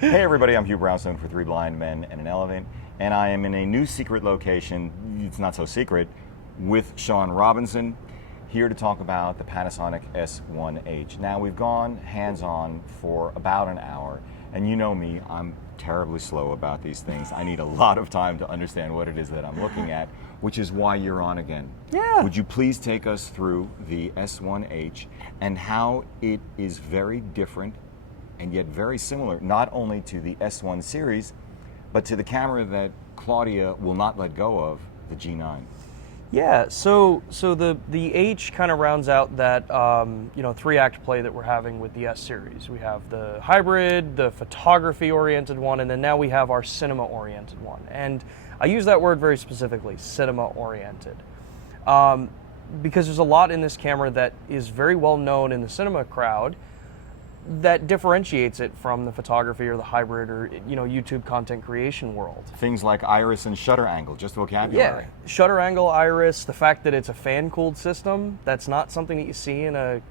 Hey everybody, I'm Hugh Brownstone for Three Blind Men and an Elephant, and I am in a new secret location, it's not so secret, with Sean Robinson, here to talk about the Panasonic S1H. Now we've gone hands-on for about an hour, and you know me, I'm terribly slow about these things. I need a lot of time to understand what it is that I'm looking at, which is why you're on again. Yeah. Would you please take us through the S1H and how it is very different and yet very similar, not only to the S1 series, but to the camera that Claudia will not let go of, the G9. Yeah, so the H kind of rounds out that three-act play that we're having with the S series. We have the hybrid, the photography-oriented one, and then now we have our cinema-oriented one. And I use that word very specifically, cinema-oriented, because there's a lot in this camera that is very well known in the cinema crowd that differentiates it from the photography or the hybrid or YouTube content creation world. Things like iris and shutter angle, just vocabulary. Yeah, shutter angle, iris, the fact that it's a fan-cooled system, that's not something that you see in a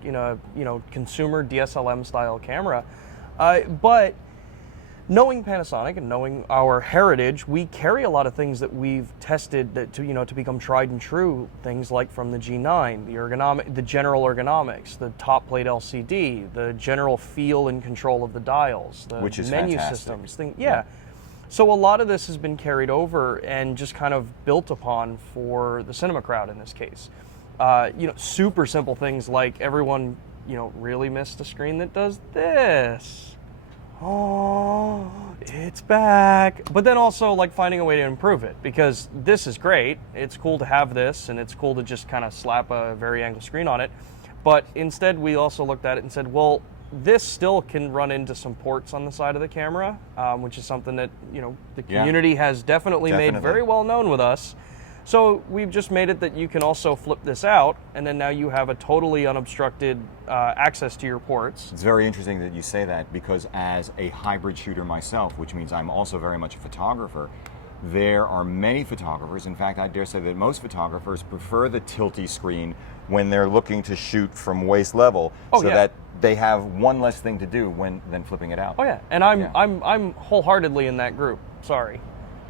consumer DSLM style camera. But knowing Panasonic and knowing our heritage, we carry a lot of things that we've tested to become tried and true. Things like from the G9, the ergonomic, the general ergonomics, the top plate LCD, the general feel and control of the dials, the Which is menu fantastic. systems. Yeah. So a lot of this has been carried over and just kind of built upon for the cinema crowd in this case. Super simple things like everyone, really missed a screen that does this. Oh, it's back. But then also like finding a way to improve it, because this is great. It's cool to have this, and it's cool to just kind of slap a vari-angle screen on it. But instead we also looked at it and said, well, this still can run into some ports on the side of the camera, which is something that, the community has definitely made very well known with us. So we've just made it that you can also flip this out, and then now you have a totally unobstructed access to your ports. It's very interesting that you say that, because as a hybrid shooter myself, which means I'm also very much a photographer, there are many photographers, in fact I dare say that most photographers prefer the tilty screen when they're looking to shoot from waist level, that they have one less thing to do than flipping it out. Oh yeah, and I'm wholeheartedly in that group, sorry.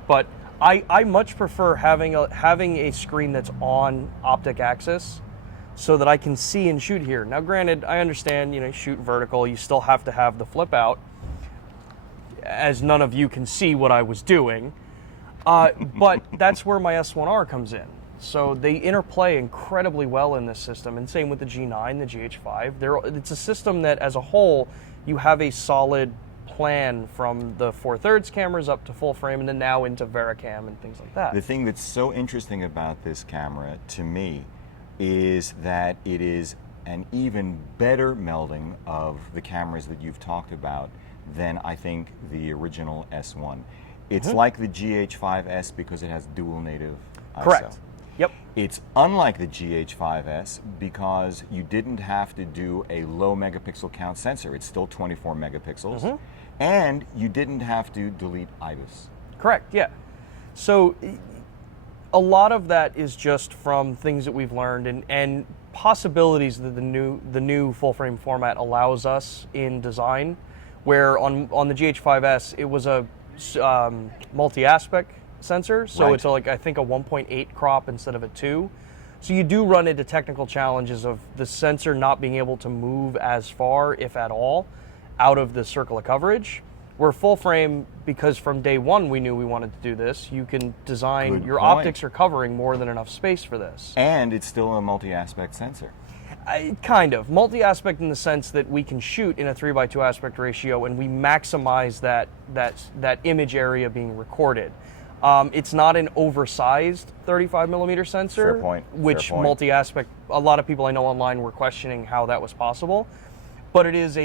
But I much prefer having a screen that's on optic axis so that I can see and shoot here. Now granted, I understand, shoot vertical, you still have to have the flip out, as none of you can see what I was doing. But that's where my S1R comes in. So they interplay incredibly well in this system, and same with the G9, the GH5. It's a system that as a whole, you have a solid plan from the 4/3 cameras up to full frame, and then now into Vericam and things like that. The thing that's so interesting about this camera to me is that it is an even better melding of the cameras that you've talked about than I think the original S1. It's like the GH5S because it has dual native ISO. Correct. Yep. It's unlike the GH5S because you didn't have to do a low megapixel count sensor. It's still 24 megapixels. And you didn't have to delete Ibis. Correct, yeah. So a lot of that is just from things that we've learned and possibilities that the new full frame format allows us in design, where on the GH5S it was a multi-aspect sensor, so it's I think a 1.8 crop instead of a 2. So you do run into technical challenges of the sensor not being able to move as far, if at all, out of the circle of coverage. Where full frame, because from day one we knew we wanted to do this, you can design, your optics are covering more than enough space for this. And it's still a multi-aspect sensor. Kind of. Multi-aspect in the sense that we can shoot in a 3:2 aspect ratio and we maximize that image area being recorded. It's not an oversized 35 millimeter sensor, Fair point. which multi-aspect, a lot of people I know online were questioning how that was possible, but it is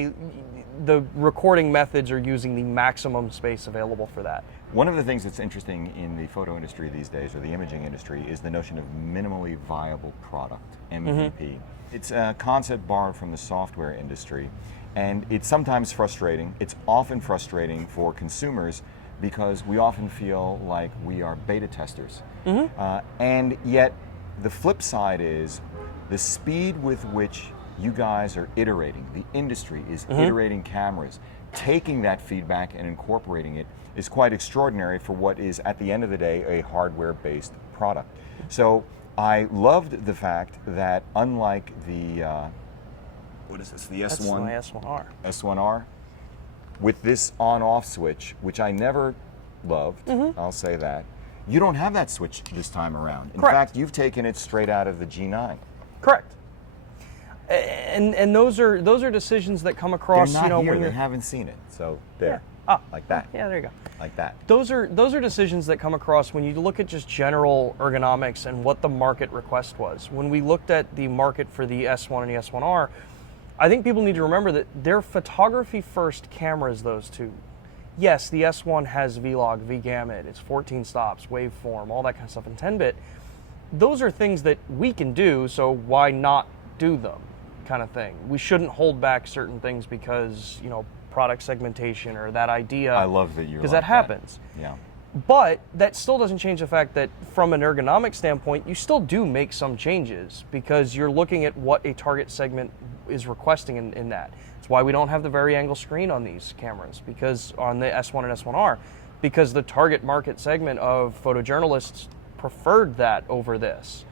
the recording methods are using the maximum space available for that. One of the things that's interesting in the photo industry these days, or the imaging industry, is the notion of minimally viable product, MVP. It's a concept borrowed from the software industry, and it's sometimes frustrating. It's often frustrating for consumers because we often feel like we are beta testers. And yet the flip side is the speed with which you guys are iterating. The industry is iterating cameras. Taking that feedback and incorporating it is quite extraordinary for what is, at the end of the day, a hardware-based product. So I loved the fact that unlike the, what is this, the That's S1? my S1R. S1R, with this on-off switch, which I never loved, I'll say that, you don't have that switch this time around. In Correct. fact, you've taken it straight out of the G9. Correct. And those are decisions that come across. They're not here. when They you're haven't seen it. So there, like that, yeah, there you go. like that. Those are decisions that come across when you look at just general ergonomics and what the market request was. When we looked at the market for the S1 and the S1R, I think people need to remember that they're photography-first cameras, those two. Yes, the S1 has V-Log, V-Gamut, it's 14 stops, waveform, all that kind of stuff in 10-bit. Those are things that we can do, so why not do them, kind of thing. We shouldn't hold back certain things because, product segmentation or that idea. I love that you're because like that happens. Yeah. But that still doesn't change the fact that from an ergonomic standpoint, you still do make some changes because you're looking at what a target segment is requesting in that. It's why we don't have the vari-angle screen on these cameras, because on the S1 and S1R, because the target market segment of photojournalists preferred that over this.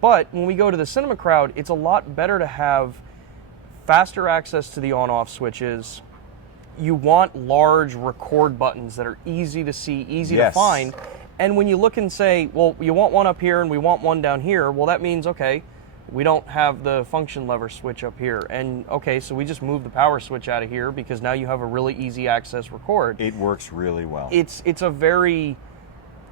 But when we go to the cinema crowd, it's a lot better to have faster access to the on-off switches. You want large record buttons that are easy to see, easy to find. And when you look and say, well, you want one up here and we want one down here, well, that means, okay, we don't have the function lever switch up here. And okay, so we just move the power switch out of here because now you have a really easy access record. It works really well. It's a very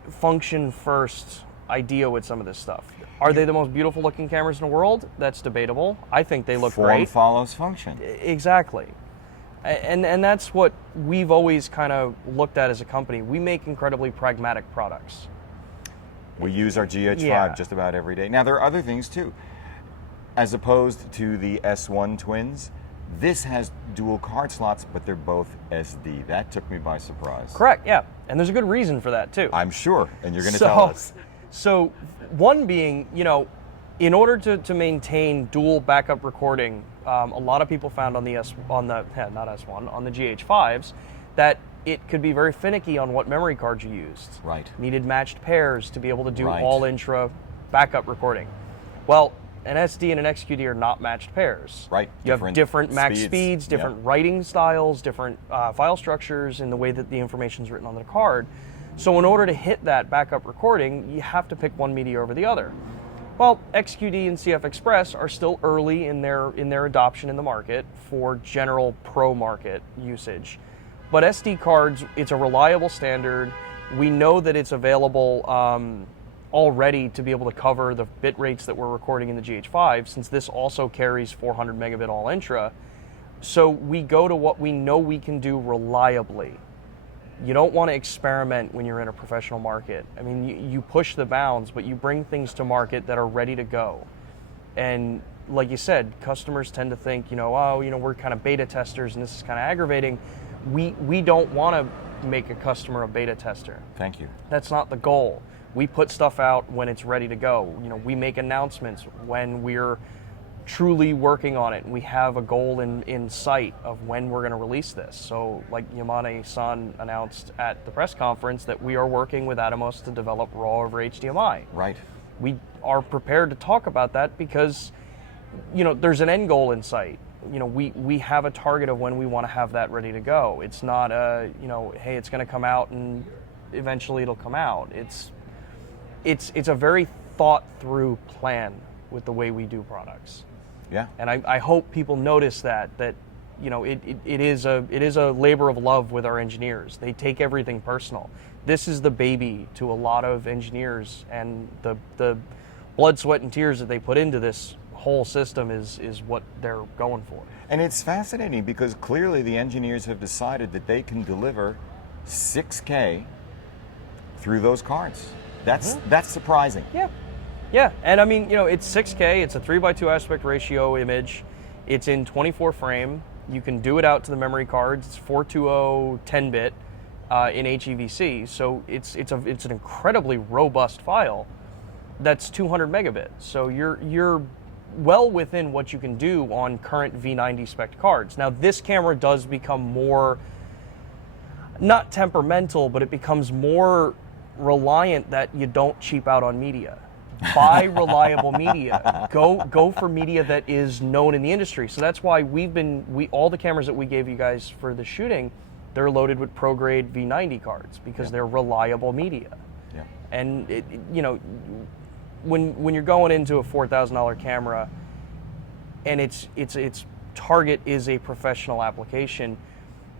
function first idea with some of this stuff. Are they the most beautiful looking cameras in the world? That's debatable. I think they look Form great. follows function. Exactly. And that's what we've always kind of looked at as a company. We make incredibly pragmatic products. We use our GH5 Yeah. just about every day. Now, there are other things too. As opposed to the S1 twins, this has dual card slots, but they're both SD. That took me by surprise. Correct, yeah. And there's a good reason for that too. I'm sure, and you're going to tell us. So one being, in order to maintain dual backup recording, a lot of people found on the GH5s that it could be very finicky on what memory cards you used. Right. Needed matched pairs to be able to do Right. all intra backup recording. Well, an SD and an XQD are not matched pairs. Right. You have different max speeds, Yep. different writing styles, different file structures in the way that the information is written on the card. So in order to hit that backup recording, you have to pick one media over the other. Well, XQD and CF Express are still early in their adoption in the market for general pro market usage. But SD cards, it's a reliable standard. We know that it's available already to be able to cover the bit rates that we're recording in the GH5, since this also carries 400 megabit all intra. So we go to what we know we can do reliably. You don't want to experiment when you're in a professional market. I mean, you push the bounds, but you bring things to market that are ready to go. And like you said, customers tend to think, we're kind of beta testers and this is kind of aggravating. We don't want to make a customer a beta tester. Thank you. That's not the goal. We put stuff out when it's ready to go. We make announcements when we're truly working on it. We have a goal in sight of when we're going to release this. So like Yamane-san announced at the press conference that we are working with Atomos to develop RAW over HDMI. Right. We are prepared to talk about that because, there's an end goal in sight. We have a target of when we want to have that ready to go. It's not hey, it's going to come out and eventually it'll come out. It's a very thought through plan with the way we do products. Yeah. And I hope people notice that it is a labor of love with our engineers. They take everything personal. This is the baby to a lot of engineers, and the blood, sweat, and tears that they put into this whole system is what they're going for. And it's fascinating because clearly the engineers have decided that they can deliver 6K through those cards. That's surprising. Yeah, and I mean, it's 6K, it's a 3:2 aspect ratio image, it's in 24 frame, you can do it out to the memory cards, it's 420 10-bit in HEVC, so it's an incredibly robust file that's 200 megabit. So you're well within what you can do on current V90 spec cards. Now, this camera does become more, not temperamental, but it becomes more reliant that you don't cheap out on media. Buy reliable media. Go for media that is known in the industry. So that's why all the cameras that we gave you guys for the shooting, they're loaded with pro grade V90 cards because they're reliable media. Yeah. And when you're going into a $4,000 camera, and its target is a professional application,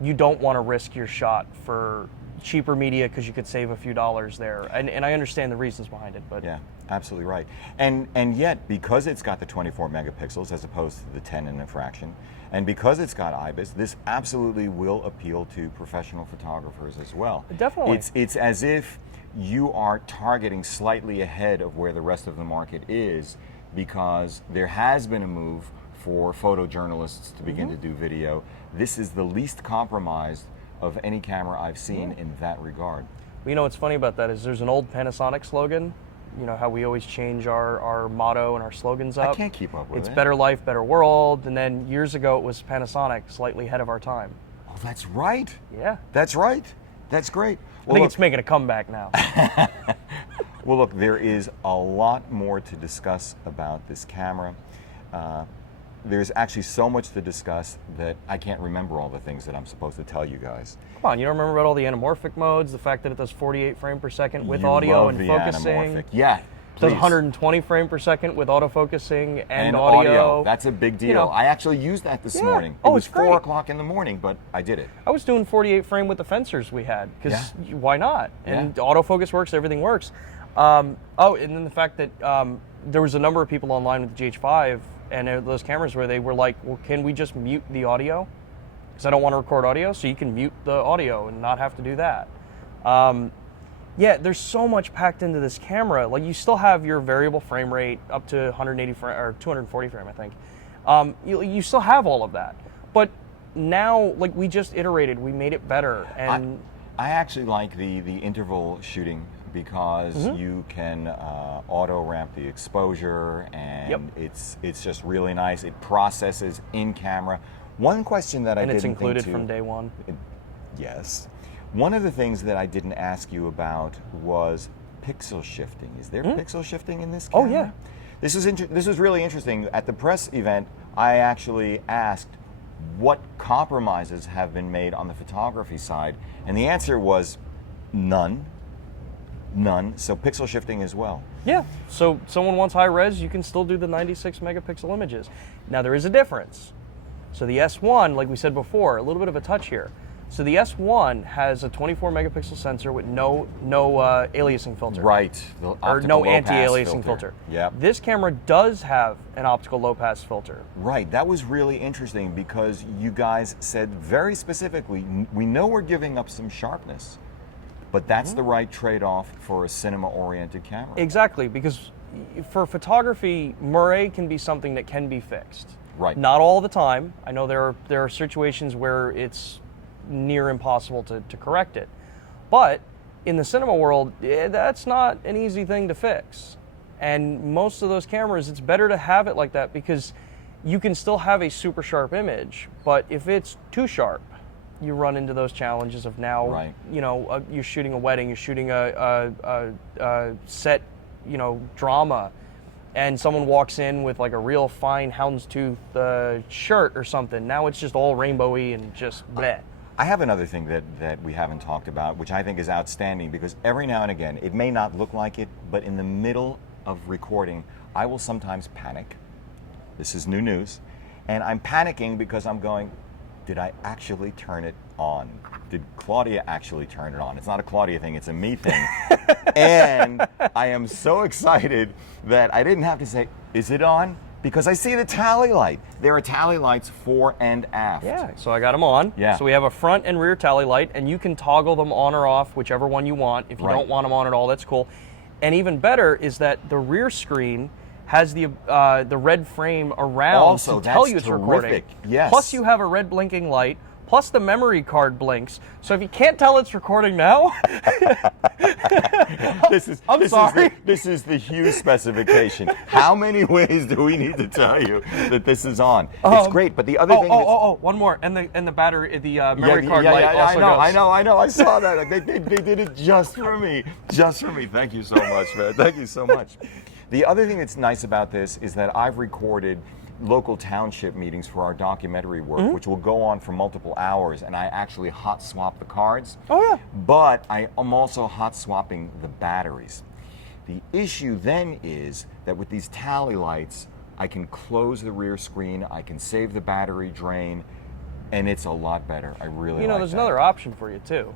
you don't want to risk your shot for cheaper media because you could save a few dollars there. And I understand the reasons behind it, but yeah, absolutely right. And yet, because it's got the 24 megapixels as opposed to the 10 and a fraction, and because it's got Ibis, this absolutely will appeal to professional photographers as well. Definitely. It's as if you are targeting slightly ahead of where the rest of the market is, because there has been a move for photojournalists to begin to do video. This is the least compromised of any camera I've seen in that regard. Well, you know what's funny about that is there's an old Panasonic slogan. You know how we always change our motto and our slogans up? I can't keep up with it. It's better life, better world. And then years ago it was Panasonic, slightly ahead of our time. Oh, that's right. Yeah. That's right. That's great. I think it's making a comeback now. Well, look, there is a lot more to discuss about this camera. There's actually so much to discuss that I can't remember all the things that I'm supposed to tell you guys. Come on, you don't remember about all the anamorphic modes, the fact that it does 48 frames per second with You audio love and the focusing. anamorphic. Yeah, It does please. 120 frames per second with autofocusing and audio. That's a big deal. You know. I actually used that this morning. Oh, it was it's great. 4 o'clock in the morning, but I did it. I was doing 48 frame with the Fencers we had, because why not? And autofocus works, everything works. And then the fact that there was a number of people online with the GH5 and those cameras where they were like, well, can we just mute the audio? Because I don't want to record audio, so you can mute the audio and not have to do that. Yeah, there's so much packed into this camera. Like, you still have your variable frame rate up to 180 frame, or 240 frame, I think. You still have all of that. But now, like, we just iterated, we made it better. And I actually like the interval shooting because you can auto ramp the exposure, and it's just really nice. It processes in camera. One question that I didn't it's included think to, from day one. Yes. One of the things that I didn't ask you about was pixel shifting. Is there pixel shifting in this camera? Oh, yeah. This was really interesting. At the press event, I actually asked what compromises have been made on the photography side, and the answer was none. None. So pixel shifting as well. Yeah. So someone wants high res, you can still do the 96 megapixel images. Now there is a difference. So the S1, like we said before, a little bit of a touch here. So the S1 has a 24 megapixel sensor with no aliasing filter. Right. Or no anti-aliasing filter. Yeah. This camera does have an optical low pass filter. Right. That was really interesting because you guys said very specifically, we know we're giving up some sharpness, but that's the right trade-off for a cinema-oriented camera. Exactly, because for photography, moire can be something that can be fixed. Right. Not all the time. I know there are situations where it's near impossible to correct it. But in the cinema world, that's not an easy thing to fix. And most of those cameras, it's better to have it like that because you can still have a super sharp image, but if it's too sharp, you run into those challenges of now, you know, you're shooting a wedding, you're shooting a set, you know, drama, and someone walks in with like a real fine houndstooth shirt or something. Now it's just all rainbowy and just bleh. I have another thing that we haven't talked about, which I think is outstanding, because every now and again, it may not look like it, but in the middle of recording, I will sometimes panic. This is new news. And I'm panicking because I'm going, did I actually turn it on? Did Claudia actually turn it on? It's not a Claudia thing, it's a me thing. And I am so excited that I didn't have to say, is it on? Because I see the tally light. There are tally lights fore and aft. Yeah, so I got them on. Yeah. So we have a front and rear tally light, and you can toggle them on or off, whichever one you want. If you don't want them on at all, that's cool. And even better is that the rear screen has the red frame around Also, to tell that's you it's terrific. recording. Yes. Plus you have a red blinking light. plus the memory card blinks. So if you can't tell it's recording now, I'm sorry. This is the hue specification. How many ways do we need to tell you that this is on? It's great, but the other thing. One more, and the battery, the memory card light also goes. I know. I saw that. They did it just for me. Just for me. Thank you so much, man. Thank you so much. The other thing that's nice about this is that I've recorded local township meetings for our documentary work, which will go on for multiple hours, and I actually hot swap the cards. Oh yeah. But I am also hot swapping the batteries. The issue then is that with these tally lights, I can close the rear screen, I can save the battery drain, and it's a lot better. I really like there's that. another option for you too.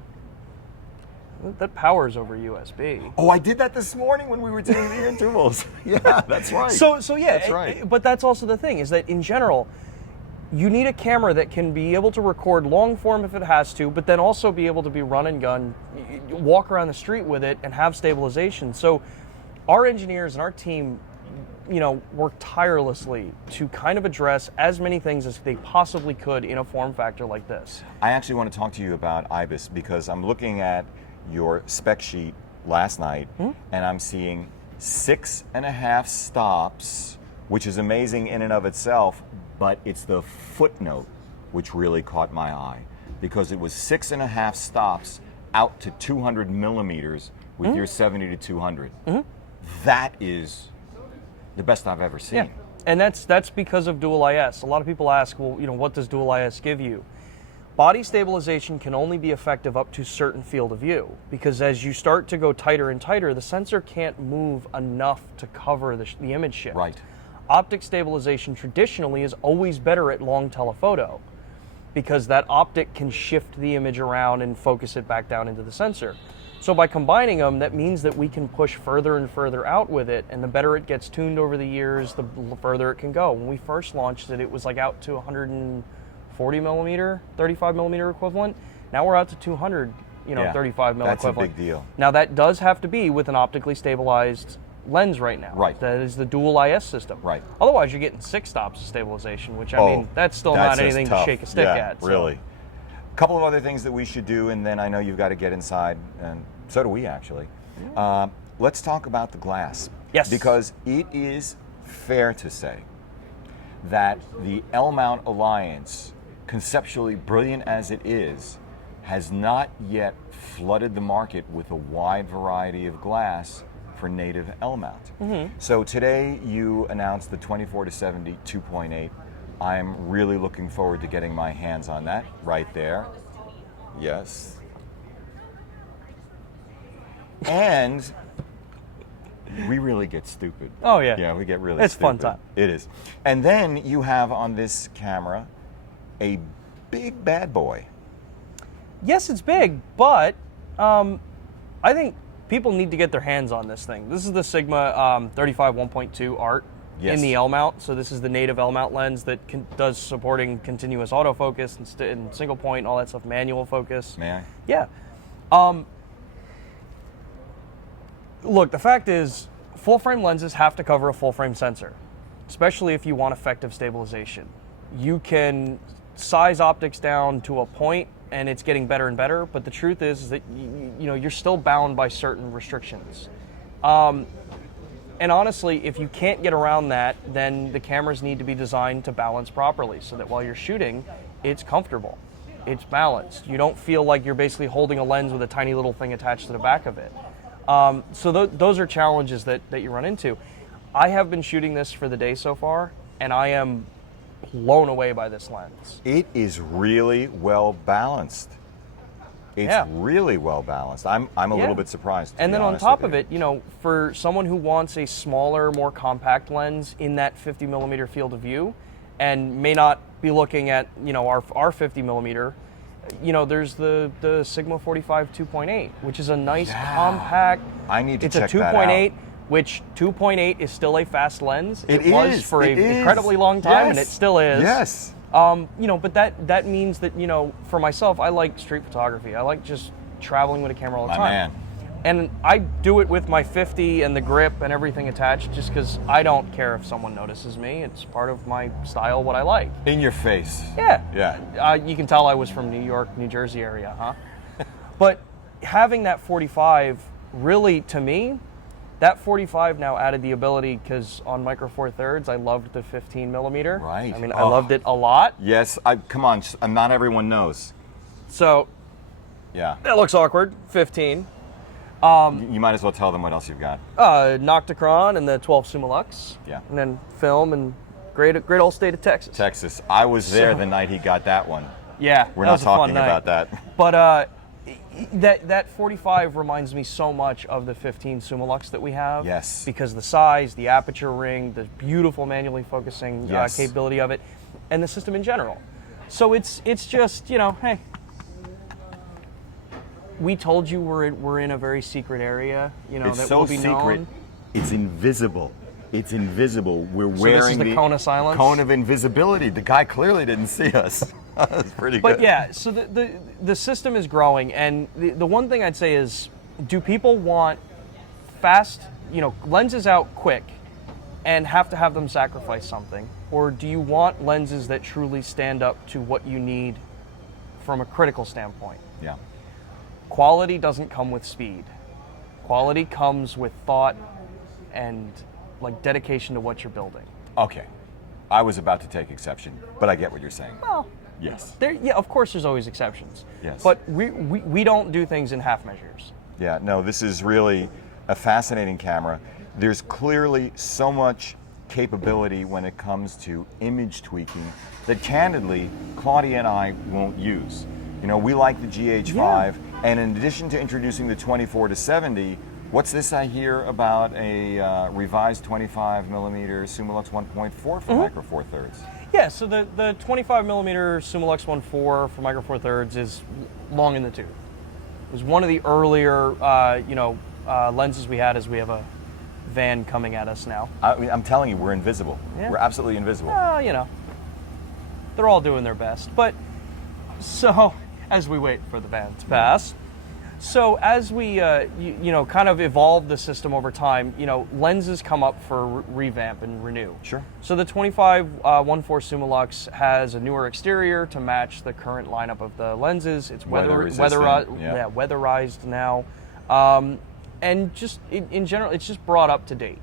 That powers over USB. Oh, I did that this morning when we were doing the intervals. Yeah, that's right. So yeah, that's right. But that's also the thing, is that in general, you need a camera that can be able to record long form if it has to, but then also be able to be run and gun, walk around the street with it, and have stabilization. So our engineers and our team, work tirelessly to kind of address as many things as they possibly could in a form factor like this. I actually want to talk to you about Ibis because I'm looking at your spec sheet last night and I'm seeing 6.5 stops, which is amazing in and of itself, but it's the footnote which really caught my eye because it was 6.5 stops out to 200 millimeters with your 70 to 200. That is the best I've ever seen. Yeah, and that's because of dual IS. A lot of people ask, well, what does dual IS give you? Body stabilization can only be effective up to a certain field of view because as you start to go tighter and tighter, the sensor can't move enough to cover the image shift. Right. Optic stabilization traditionally is always better at long telephoto because that optic can shift the image around and focus it back down into the sensor. So by combining them, that means that we can push further and further out with it, and the better it gets tuned over the years, the further it can go. When we first launched it, it was like out to 140 millimeter, 35 millimeter equivalent. Now we're out to 200, 35 mil that's equivalent. That's a big deal. Now that does have to be with an optically stabilized lens right now. Right. That is the dual IS system. Right. Otherwise, you're getting 6 stops of stabilization, which I mean, that's still not anything to shake a stick at. So. Really. A couple of other things that we should do, and then I know you've got to get inside, and so do we actually. Let's talk about the glass. Yes. Because it is fair to say that the L-mount Alliance, conceptually brilliant as it is, has not yet flooded the market with a wide variety of glass for native L-mount. So today you announced the 24 to 70 2.8. I'm really looking forward to getting my hands on that right there. Yes. And we really get stupid. Oh yeah. Yeah, we get really It's stupid. fun time. It is. And then you have on this camera a big bad boy. Yes, it's big, but I think people need to get their hands on this thing. This is the Sigma 35 1.2 Art in the L mount. So this is the native L mount lens that does supporting continuous autofocus and single point and all that stuff, manual focus. May I? Yeah. Look, the fact is, full frame lenses have to cover a full frame sensor, especially if you want effective stabilization. You can size optics down to a point and it's getting better and better, but the truth is that you're still bound by certain restrictions. And honestly, if you can't get around that, then the cameras need to be designed to balance properly so that while you're shooting, it's comfortable, it's balanced. You don't feel like you're basically holding a lens with a tiny little thing attached to the back of it. So those are challenges that you run into. I have been shooting this for the day so far, and I am blown away by this lens. It is really well balanced. It's really well balanced. I'm a little bit surprised. And then on top of it, for someone who wants a smaller, more compact lens in that 50 millimeter field of view, and may not be looking at our 50 millimeter, there's the Sigma 45 2.8, which is a nice compact. I need to check that out. It's a 2.8, which 2.8 is still a fast lens. It was for an incredibly long time, and it still is. Yes. But that means that, for myself, I like street photography. I like just traveling with a camera all the time. Man. And I do it with my 50 and the grip and everything attached just because I don't care if someone notices me. It's part of my style, what I like. In your face. Yeah. Yeah. You can tell I was from New York, New Jersey area, huh? But having that 45, really, to me, that 45 now added the ability, because on Micro Four Thirds, I loved the 15 millimeter. Right. I mean, I loved it a lot. Yes. Come on. Not everyone knows. So Yeah. that looks awkward, 15. You might as well tell them what else you've got. Nocticron and the 12 Summilux. Yeah. And then film and great old state of Texas. Texas. I was there the night he got that one. Yeah. We're that not was a fun talking night. about that. But that 45 reminds me so much of the 15 Summilux that we have. Yes. Because the size, the aperture ring, the beautiful manually focusing Yes. capability of it, and the system in general. So it's just, hey, we told you we're in a very secret area, It's that so will be secret. known. It's invisible. It's invisible. We're this wearing is the cone of silence? Cone of invisibility. The guy clearly didn't see us. That's pretty good. But yeah, so the system is growing, and the one thing I'd say is, do people want fast, lenses out quick and have to have them sacrifice something? Or do you want lenses that truly stand up to what you need from a critical standpoint? Yeah. Quality doesn't come with speed. Quality comes with thought and dedication to what you're building. Okay. I was about to take exception, but I get what you're saying. Well, Yes. of course there's always exceptions. Yes. But we don't do things in half measures. Yeah, no, this is really a fascinating camera. There's clearly so much capability when it comes to image tweaking that candidly, Claudia and I won't use. We like the GH5, and in addition to introducing the 24 to 70, what's this I hear about a revised 25 millimeter Summilux 1.4 for Micro Four Thirds? Yeah, so the 25 millimeter Summilux 1.4 for Micro Four Thirds is long in the tooth. It was one of the earlier, lenses we had, as we have a van coming at us now. I'm telling you, we're invisible. Yeah. We're absolutely invisible. They're all doing their best. But so as we wait for the van to pass, so as we kind of evolve the system over time, lenses come up for revamp and renew. Sure. So the 25 1.4 Summilux has a newer exterior to match the current lineup of the lenses. It's weatherized now, and just in general, it's just brought up to date.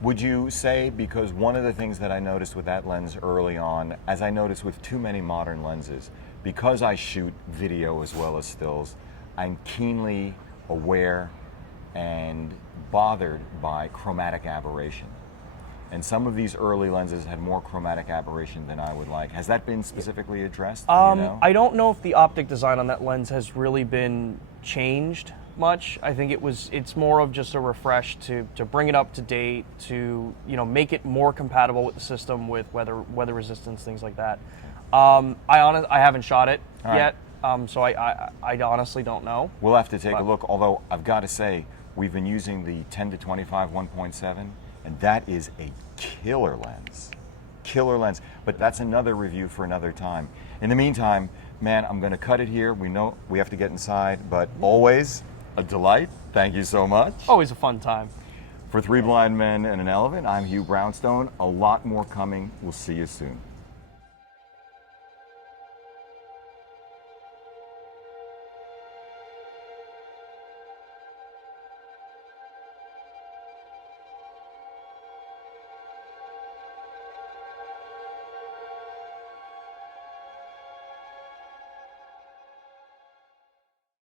Would you say, because one of the things that I noticed with that lens early on, as I noticed with too many modern lenses, because I shoot video as well as stills, I'm keenly aware and bothered by chromatic aberration. And some of these early lenses had more chromatic aberration than I would like. Has that been specifically addressed? I don't know if the optic design on that lens has really been changed much. I think it's more of just a refresh to bring it up to date, to make it more compatible with the system, with weather resistance, things like that. I haven't shot it yet. So I honestly don't know. We'll have to take a look, although I've got to say, we've been using the 10 to 25 1.7, and that is a killer lens. Killer lens. But that's another review for another time. In the meantime, man, I'm going to cut it here. We know we have to get inside, but always a delight. Thank you so much. Always a fun time. For Three Blind Men and an Elephant, I'm Hugh Brownstone. A lot more coming. We'll see you soon.